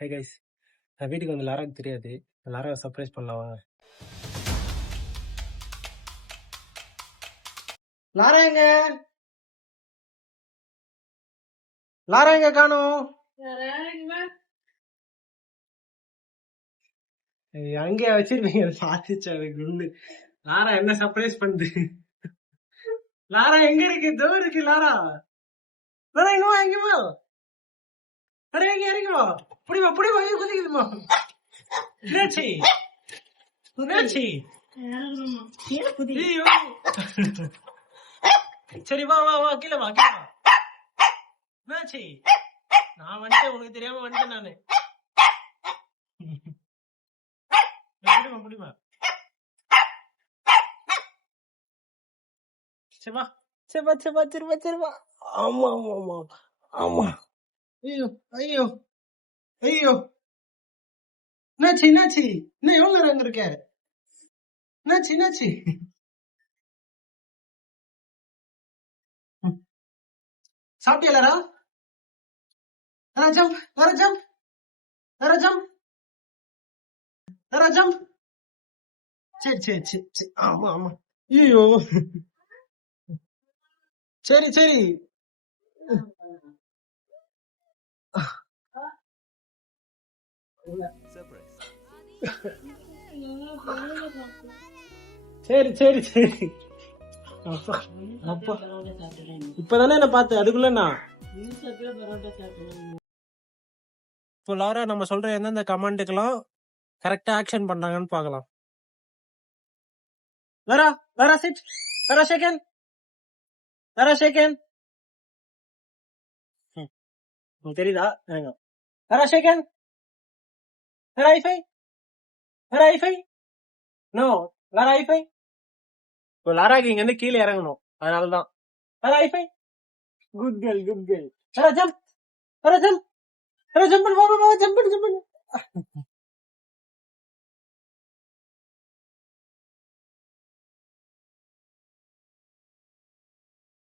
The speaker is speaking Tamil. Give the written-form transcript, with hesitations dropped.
ஹை கைஸ், வீட்டுக்கு வந்து லாராக்கு தெரியாது. லாரா சர்ப்ரைஸ் பண்ணலாம் வாங்க. லாரா எங்க? லாரா எங்க காணோம்? அங்கேயா வச்சிருப்பீங்க? பாத்துச்சு அதுக்கு உண்டு. லாரா என்ன சர்ப்ரைஸ் பண்ணுது? லாரா எங்க இருக்கு? தோ இருக்கு லாரா. லாரா எங்க வா, எங்க வா. அரே எங்க இறங்கி வா. புடி வா, புடி வா, குதிக்குதுமா. என்னாச்சு? என்னாச்சு? ஐயோ. சரி வா வா வா, கீழே வா, கீழே வா. என்னாச்சு? நான் வந்துட்டேன், உனக்கு தெரியாம வந்துட்டேன் நானு. புடிமா புடிமா. சரிவா சரிவா சரிவா சரிவா சரிவா. ஆமா ஆமா ஆமா ஆமா. ஐயோ ஐயோ ஐயோ. என்னாச்சு என்னாச்சு? இன்னும் எவ்வளவு நேரம் அங்க இருக்க? என்னாச்சு என்னாச்சு? சாப்பிட்டியா Lara? Lara jump, Lara jump, Lara jump, Lara jump. சரி சரி சரி சரி. ஆமா ஆமா. ஐயோ. சரி சரி. சரி சரி சரி. அப்பா அப்பா, இப்பதானே என்ன பார்த்தேன், அதுக்குள்ள நான். இப்போ லாரா நம்ம சொல்ற எந்தெந்த கமெண்ட்டுக்கெல்லாம் கரெக்டா ஆக்ஷன் பண்றாங்கன்னு பாக்கலாம். Lara Lara sit, Lara shake hand, Lara shake hand. தெரியுதா? Lara shake hand, Lara high five, Lara high five. No, Lara high five. இப்போ லாராக்கு இங்க இருந்து கீழே இறங்கணும், அதனாலதான். Lara high five. Good girl good girl. Lara jump, Lara jump, Lara jump பண்ணு, ஜம்ப் பண்ணு ஜம்ப் பண்ணு.